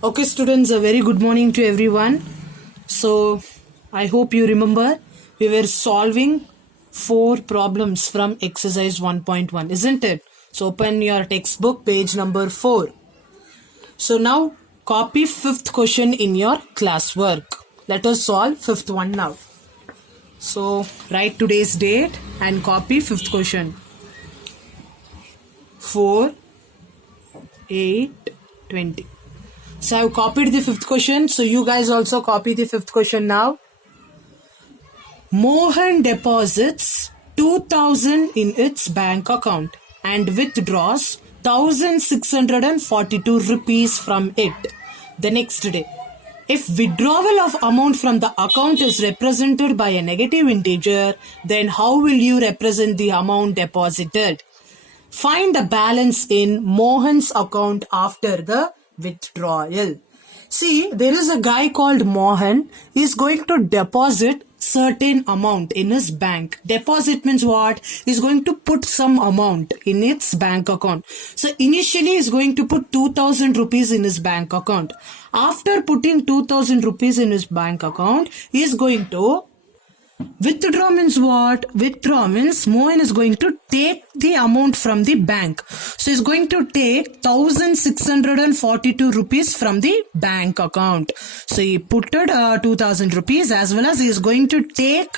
Okay, students, a very good morning to everyone. So, I hope you remember we were solving 4 problems from exercise 1.1, isn't it? So, open your textbook, page number 4. So, now copy 5th question in your classwork. Let us solve 5th one now. So, write today's date and copy 5th question. 4, 8, 20. So I've copied the 5th question. So you guys also copy the 5th question now. Mohan deposits 2000 in its bank account and withdraws 1642 rupees from it the next day. If withdrawal of amount from the account is represented by a negative integer, then how will you represent the amount deposited? Find the balance in Mohan's account after the withdrawal. See, there is a guy called Mohan. He is going to deposit certain amount in his bank. Deposit means what? He is going to put some amount in its bank account. So initially he is going to put 2000 rupees in his bank account. After putting 2000 rupees in his bank account, he is going to withdraw means what? Withdraw means Mohan is going to take the amount from the bank. So he's going to take 1642 rupees from the bank account. So he put 2000 rupees as well as he is going to take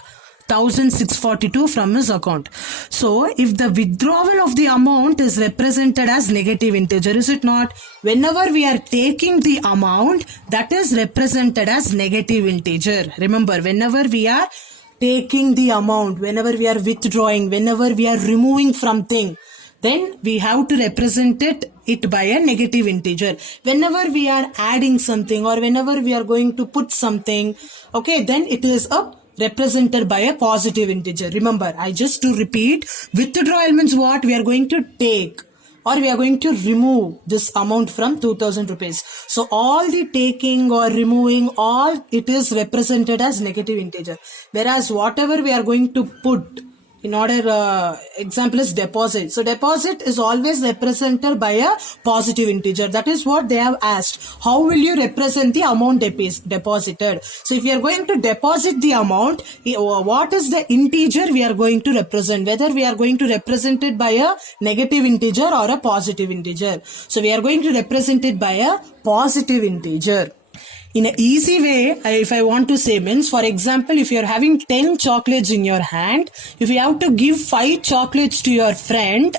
1642 from his account. So if the withdrawal of the amount is represented as negative integer, is it not? Whenever we are taking the amount, that is represented as negative integer. Remember, whenever we are taking the amount, whenever we are withdrawing, whenever we are removing from thing, then we have to represent it by a negative integer. Whenever we are adding something or whenever we are going to put something, okay, then it is represented by a positive integer. Remember, I just to repeat, withdrawal means what? We are going to take or we are going to remove this amount from 2000 rupees. So all the taking or removing, all it is represented as negative integer. Whereas whatever we are going to put in order, example is deposit. So deposit is always represented by a positive integer. That is what they have asked. How will you represent the amount deposited? So if you are going to deposit the amount, what is the integer we are going to represent? Whether we are going to represent it by a negative integer or a positive integer. So we are going to represent it by a positive integer. In an easy way, if I want to say means, for example, if you're having 10 chocolates in your hand, if you have to give 5 chocolates to your friend,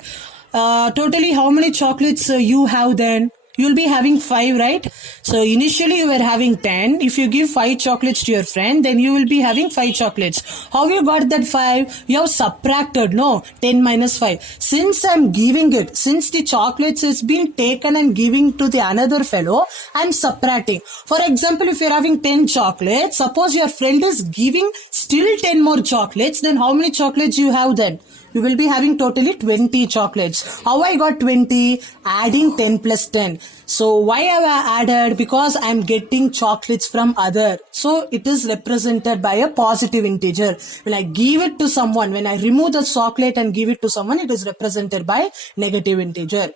totally how many chocolates you have then? You'll be having 5, right? So initially you were having 10. If you give 5 chocolates to your friend, then you will be having 5 chocolates. How you got that 5? You have subtracted, no? 10 minus 5. Since I'm giving it, since the chocolates is being taken and giving to the another fellow, I'm subtracting. For example, if you're having 10 chocolates, suppose your friend is giving still 10 more chocolates, then how many chocolates you have then? You will be having totally 20 chocolates. How I got 20? Adding 10 plus 10. So why have I added? Because I am getting chocolates from other. So it is represented by a positive integer. When I give it to someone, when I remove the chocolate and give it to someone, it is represented by negative integer.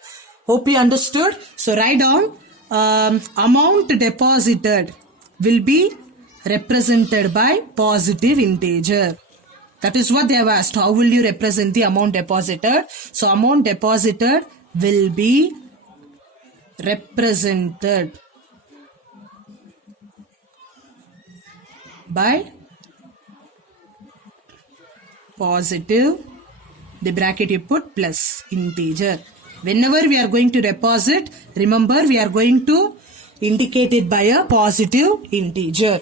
Hope you understood. So write down amount deposited will be represented by positive integer. That is what they have asked. How will you represent the amount deposited? So amount deposited will be represented by positive, the bracket you put plus integer. Whenever we are going to deposit, remember we are going to indicate it by a positive integer.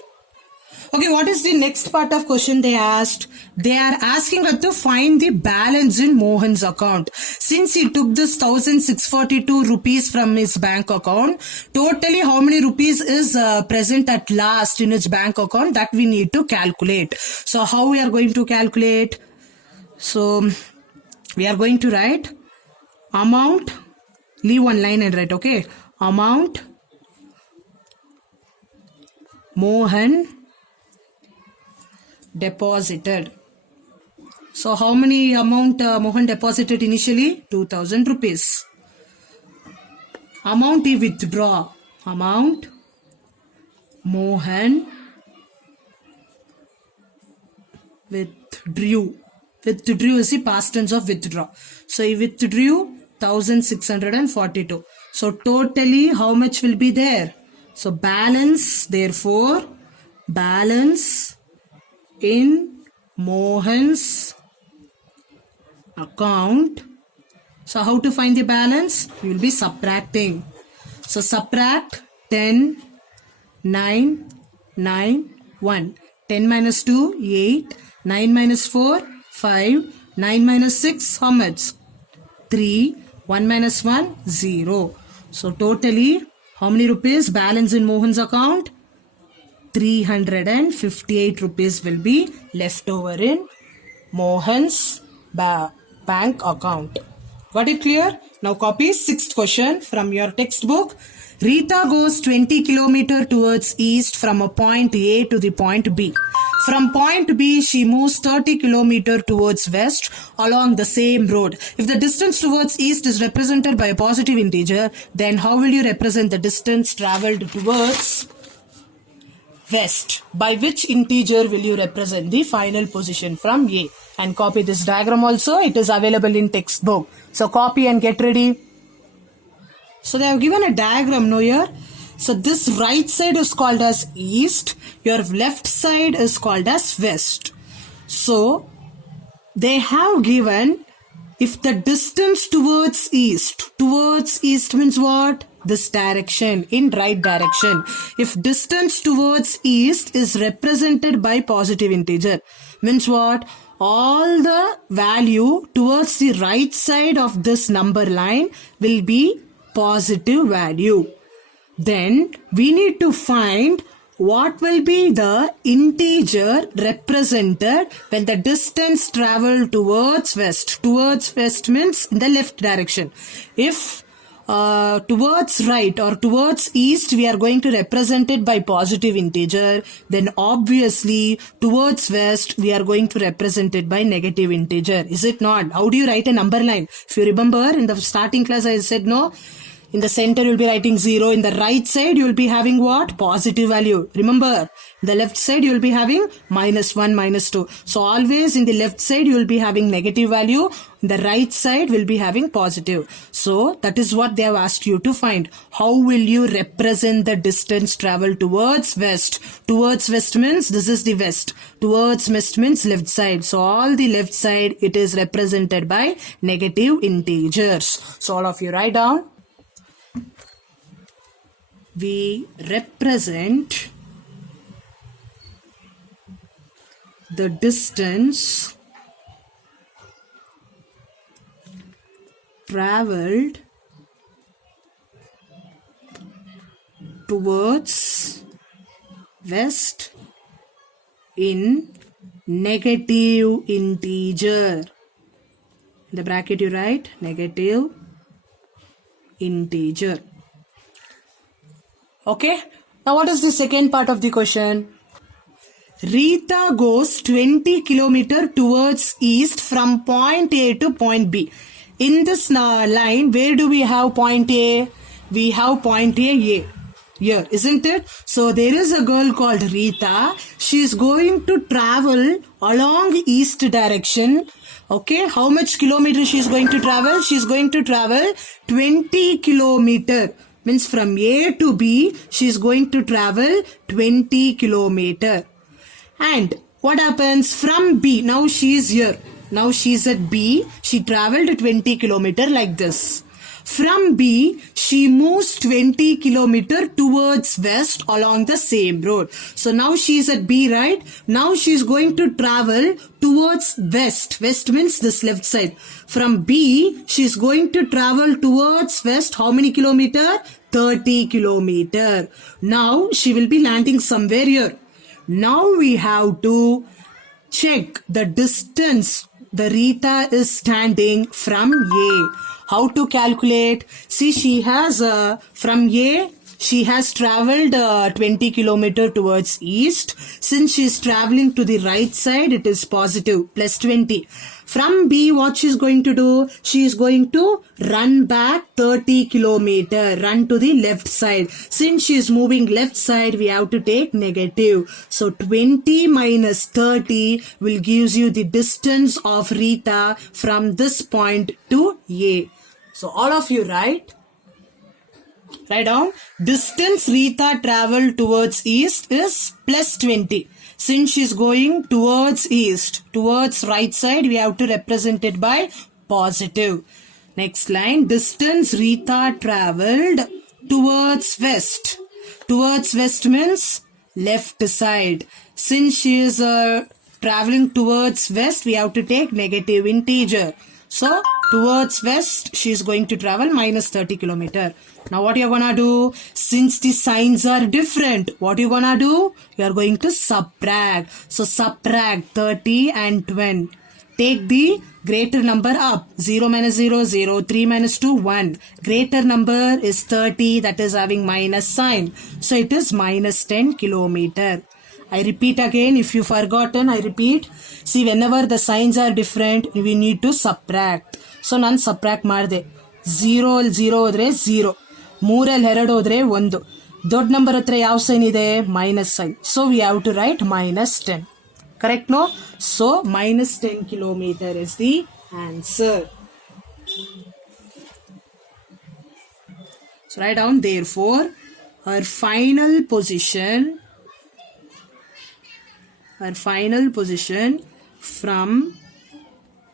Okay, what is the next part of question they asked? They are asking us to find the balance in Mohan's account. Since he took this 1642 rupees from his bank account, totally how many rupees is present at last in his bank account, that we need to calculate. So how we are going to calculate? So we are going to write amount, leave one line and write, okay, amount Mohan deposited. So how many amount Mohan deposited initially? 2000 rupees. Amount he withdraw. amount Mohan withdrew. Withdrew is the past tense of withdraw. So he withdrew 1642. So totally how much will be there? So balance, therefore balance in Mohan's account. So how to find the balance? You will be subtracting. So subtract 10, 9, 9, 1. 10 minus 2, 8. 9 minus 4, 5. 9 minus 6, how much? 3. 1 minus 1, 0. So totally, how many rupees balance in Mohan's account? 358 rupees will be left over in Mohan's bank account. Got it clear? Now copy 6th question from your textbook. Rita goes 20 km towards east from a point A to the point B. From point B, she moves 30 km towards west along the same road. If the distance towards east is represented by a positive integer, then how will you represent the distance traveled towards west? By which integer will you represent the final position from A? And copy this diagram also. It is available in textbook. So copy and get ready. So they have given a diagram now here. So this right side is called as east. Your left side is called as west. So they have given if the distance towards east means what? This direction, in right direction. If distance towards east is represented by positive integer, means what? All the value towards the right side of this number line will be positive value. Then we need to find what will be the integer represented when the distance traveled towards west. Towards west means in the left direction. If towards right or towards east we are going to represent it by positive integer, then obviously towards west we are going to represent it by negative integer. Is it not? How do you write a number line? If you remember in the starting class I said no. In the center you will be writing 0. In the right side you will be having what? Positive value. Remember, in the left side you will be having minus 1, minus 2. So always in the left side you will be having negative value. In the right side will be having positive. So that is what they have asked you to find. How will you represent the distance traveled towards west? Towards west means this is the west. Towards west means left side. So all the left side it is represented by negative integers. So all of you write down. We represent the distance traveled towards west in negative integer. In the bracket you write negative integer. Okay. Now what is the second part of the question? Rita goes 20 km towards east from point A to point B. In this line, where do we have point A? We have point A here, isn't it? So there is a girl called Rita. She is going to travel along east direction. Okay, how much kilometer she is going to travel? She is going to travel 20 kilometer. Means from A to B, she is going to travel 20 kilometer. And what happens from B? Now she is here. Now she is at B. She traveled 20 kilometer like this. From B, she moves 20 kilometer towards west along the same road. So now she is at B, right? Now she is going to travel towards west. West means this left side. From B, she is going to travel towards west. How many kilometer? 30 kilometer. Now she will be landing somewhere here. Now we have to check the distance the Rita is standing from A. How to calculate? See, she has from A She has traveled 20 kilometer towards east. Since she is traveling to the right side, it is positive, plus 20. From B, what she is going to do? She is going to run back 30 kilometer, run to the left side. Since she is moving left side, we have to take negative. So 20 minus 30 will gives you the distance of Rita from this point to A. So all of you write down. Distance Rita traveled towards east is plus 20. Since she is going towards east, towards right side, we have to represent it by positive. Next line, distance Rita traveled towards west. Towards west means left side. Since she is traveling towards west, we have to take negative integer. So, towards west, she is going to travel minus 30 kilometer. Now, what you are going to do? Since the signs are different, what you going to do? You are going to subtract. So, subtract 30 and 20. Take the greater number up. 0 minus 0, 0. 3 minus 2, 1. Greater number is 30, that is having minus sign. So, it is minus 10 kilometer. I repeat again, if you forgotten, I repeat. See, whenever the signs are different, we need to subtract. So, ನಾನು subtract ಮಾಡಿದೆ. 0 ಅಲ್ಲಿ 0 ಹೋದ್ರೆ 0. 3 ಅಲ್ಲಿ 2 ಹೋದ್ರೆ 1. ದೊಡ್ಡ number ಹತ್ರ ಯಾವ sign ಇದೆ? Minus sign. So, we have to write minus 10. Correct, no? So, minus 10 kilometer is the answer. So, write down, therefore, her final position from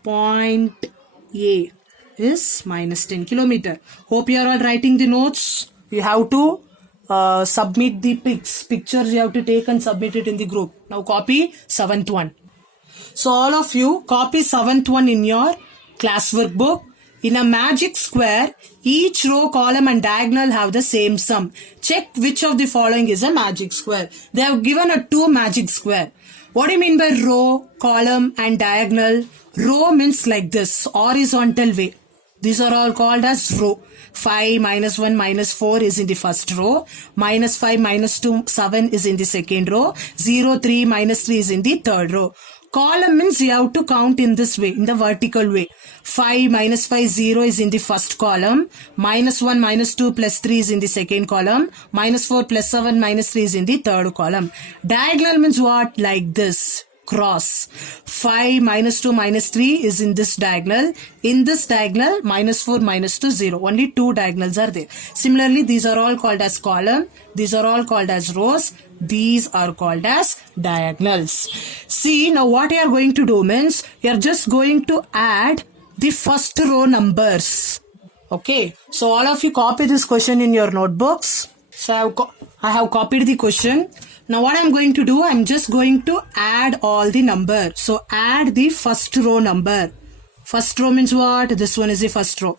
point A is minus 10 kilometer. Hope you are all writing the notes. You have to submit the pictures you have to take and submit it in the group. Now copy 7th one. So all of you copy 7th one in your classwork book. In a magic square, each row, column and diagonal have the same sum. Check which of the following is a magic square. They have given a 2 magic square. What do you mean by row, column and diagonal? Row means like this, horizontal way. These are all called as row. 5, minus 1, minus 4 is in the first row. Minus 5, minus 2, 7 is in the second row. 0, 3, minus 3 is in the third row. Column means you have to count in this way, in the vertical way. 5, minus 5, 0 is in the first column. Minus 1, minus 2, plus 3 is in the second column. Minus 4, plus 7, minus 3 is in the third column. Diagonal means what? Like this. Cross. 5, minus 2, minus 3 is in this diagonal. In this diagonal, minus 4, minus 2, 0. Only 2 diagonals are there. Similarly, these are all called as column. These are all called as rows. These are called as diagonals. See, now what you are going to do means, you are just going to add the first row numbers. Okay. So, all of you copy this question in your notebooks. So, I have copied the question. Now what I'm going to do, I'm just going to add all the number. So add the first row number. First row means what? This one is the first row.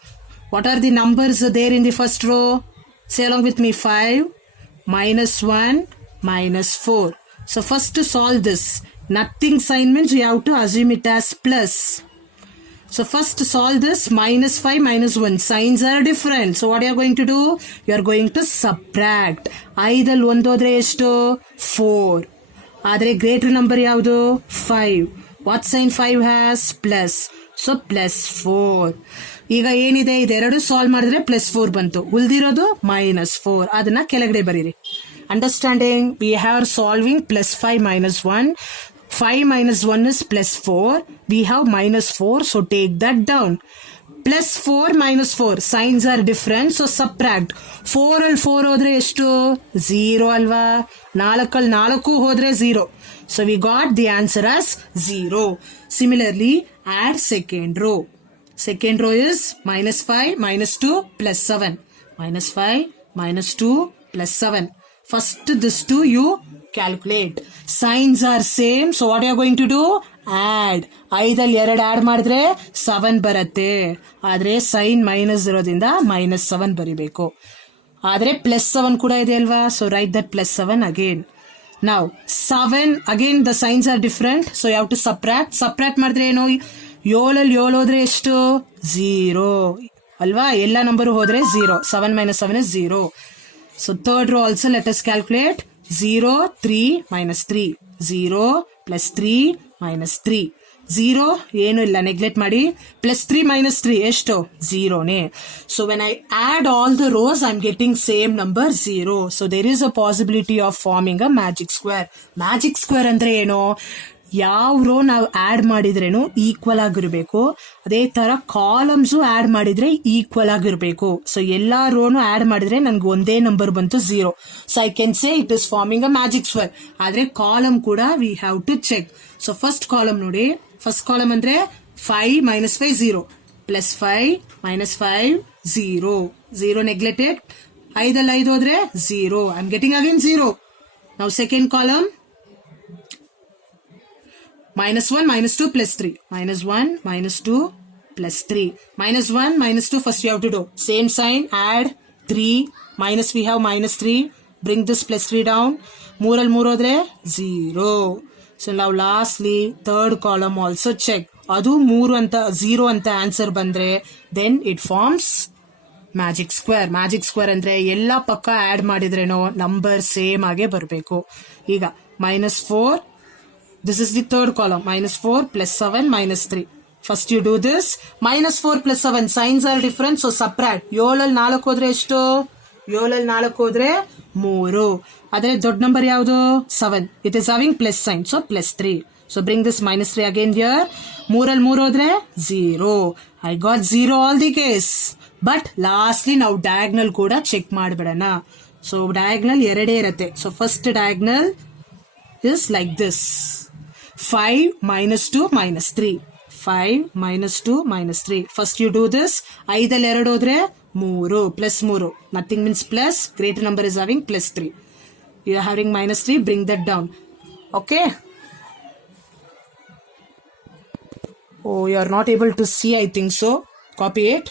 What are the numbers there in the first row? Say along with me, 5, minus 1, minus 4. So first to solve this, nothing sign means you have to assume it as plus. So first to solve this, minus 5, minus 1. Signs are different. So what you are going to do? You are going to subtract. 5 ಅಲ್ಲಿ 1 ಹೋದ್ರೆ ಎಷ್ಟು? 4. ಆದರೆ greater number ಯಾವುದು? 5. What sign 5 has? Plus. So plus 4. ಈಗ ಏನಿದೆ ಇದೆರಡು solve ಮಾಡಿದ್ರೆ plus 4 ಬಂತು. ಉಳಿದಿರೋದು minus 4. ಅದನ್ನ ಕೆಳಗಡೆ ಬರೀರಿ. Understanding? We are solving plus 5 minus 1. 5 minus 1 is plus 4. We have minus 4, so take that down. Plus 4 minus 4. Signs are different, so subtract. 4 ಅಲ್ಲಿ 4 ಹೋದ್ರೆ ಎಷ್ಟು? 0 ಅಲ್ವಾ? 4 ಅಲ್ಲಿ 4 ಹೋದ್ರೆ 0. So we got the answer as 0. Similarly, add second row. Second row is minus 5, minus 2, plus 7. Minus 5, minus 2, plus 7. First this 2 you calculate. Signs are same, so what you are going to do? Add. 5 ಅಲ್ಲಿ 2 add ಮಾಡಿದ್ರೆ 7 ಬರುತ್ತೆ. ಆದ್ರೆ sign minus ಇರೋದ್ರಿಂದ minus 7 ಬರಿಬೇಕು. ಆದ್ರೆ plus 7 ಕೂಡ ಇದೆ ಅಲ್ವಾ? So write that plus 7 again. Now 7 again the signs are different, so you have to subtract. Subtract ಮಾಡಿದ್ರೆ ಏನು? 7 ಅಲ್ಲಿ 7 ಹೋದ್ರೆ ಎಷ್ಟು? 0 ಅಲ್ವಾ? ಎಲ್ಲ ನಂಬರ್ ಹೋದ್ರೆ 0. 7 minus 7 is 0. So third row also let us calculate. 0, 3, minus 3. 0, plus 3, minus 3. 0, ಏನು ಇಲ್ಲ, ನೆಗ್ಲೆಕ್ಟ್ ಮಾಡಿ. Plus 3 minus 3, ಎಷ್ಟು? 0ನೇ. So when I add all the rows, I'm getting same number 0. So there is a possibility of forming a magic square. Magic square ಅಂದ್ರೆ ಏನು? ಯಾವ rho ನಾವು add ಮಾಡಿದ್ರೇನು equal ಆಗಿರ್ಬೇಕು, ಅದೇ ತರ ಕಾಲಮ್ಸು ಆಡ್ ಮಾಡಿದ್ರೆ ಈಕ್ವಲ್ ಆಗಿರ್ಬೇಕು. ಸೊ ಎಲ್ಲಾ ರೋನು ಆಡ್ ಮಾಡಿದ್ರೆ ನನ್ಗೆ ಒಂದೇ ನಂಬರ್ ಬಂತು 0. So I can say it is forming a magic square. ಆದ್ರೆ ಕಾಲಮ್ ಕೂಡ we have to check. So first column ನೋಡಿ, ಫಸ್ಟ್ ಕಾಲಮ್ ಅಂದ್ರೆ 5 minus 5 0, plus 5 minus 5 0, 0 neglected. 5 ಹೋದ್ರೆ 0. I am getting again 0. ನಾವು second column minus 1, minus 2, plus 3. Minus 1, minus 2, plus 3. Minus 1, minus 2, first you have to do. Same sign, add 3. Minus we have minus 3. Bring this plus 3 down. 3 hodre 0. So now lastly, third column also check. Adu 3 anta 0 anta answer bandre, then it forms magic square. Magic square ಅಂದ್ರೆ ಎಲ್ಲ ಪಕ್ಕ add ಮಾಡಿದ್ರೇನೋ number same ಆಗೇ ಬರಬೇಕು. ಈಗ -4, this is the third column, -4 plus 7 minus 3. First you do this, -4 plus 7, signs are different, so subtract. 7 4 ಹೋದ್ರೆ ಎಷ್ಟು? 7 4 ಹೋದ್ರೆ 3. ಅದೇ ದೊಡ್ಡ ನಂಬರ್ ಯಾವುದು? 7. It is having plus sign, so plus 3. So bring this -3 again here. 3 ಹೋದ್ರೆ 0. I got 0 all the case. But lastly ನಾವು diagonal ಕೂಡ check ಮಾಡ್ಬಿಡೋಣ. So diagonal ಎರಡೇ ಇರುತ್ತೆ. So first diagonal is like this. 5 minus 2 minus 3. 5 minus 2 minus 3. First you do this. 5 2 ಹೋದ್ರೆ 3 plus 3. Nothing means plus. Greater number is having plus 3. You are having -3. Bring that down. Okay. Oh, you are not able to see, I think so. Copy it.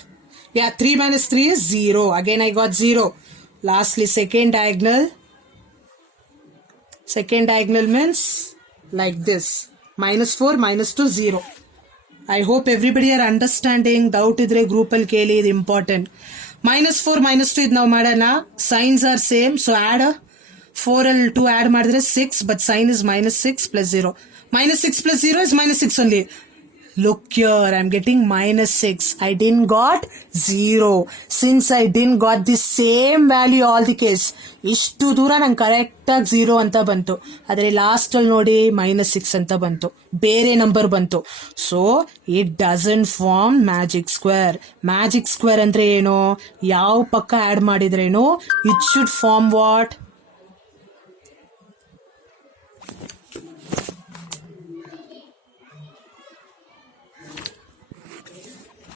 Yeah, 3 minus 3 is 0. Again I got 0. Lastly, second diagonal. Second diagonal means like this. -4 minus 2 0. I hope everybody are understanding. Doubt idre group al keli, ಇದು important. -4 minus 2 ಇದು ನಾವು ಮಾಡೋಣ. Signs are same, so add 4 al 2 add ಮಾಡಿದ್ರೆ 6, but sign is -6 plus 0. -6 plus 0 is -6 only. Look here, I'm getting -6. I didn't got 0. Since I didn't got the same value all the case, ಇಷ್ಟು ದೂರ ನಂಗೆ correct ಆಗಿ 0 ಅಂತ ಬಂತು. ಆದ್ರೆ last ಅಲ್ಲಿ ನೋಡಿ -6 ಅಂತ ಬಂತು, ಬೇರೆ ನಂಬರ್ ಬಂತು. So it doesn't form magic square. Magic square ಅಂದ್ರೆ ಏನು? ಯಾವ ಪಕ್ಕ ಆಡ್ ಮಾಡಿದ್ರೇನು ಇಟ್ ಶುಡ್ ಫಾರ್ಮ್ ವಾಟ್?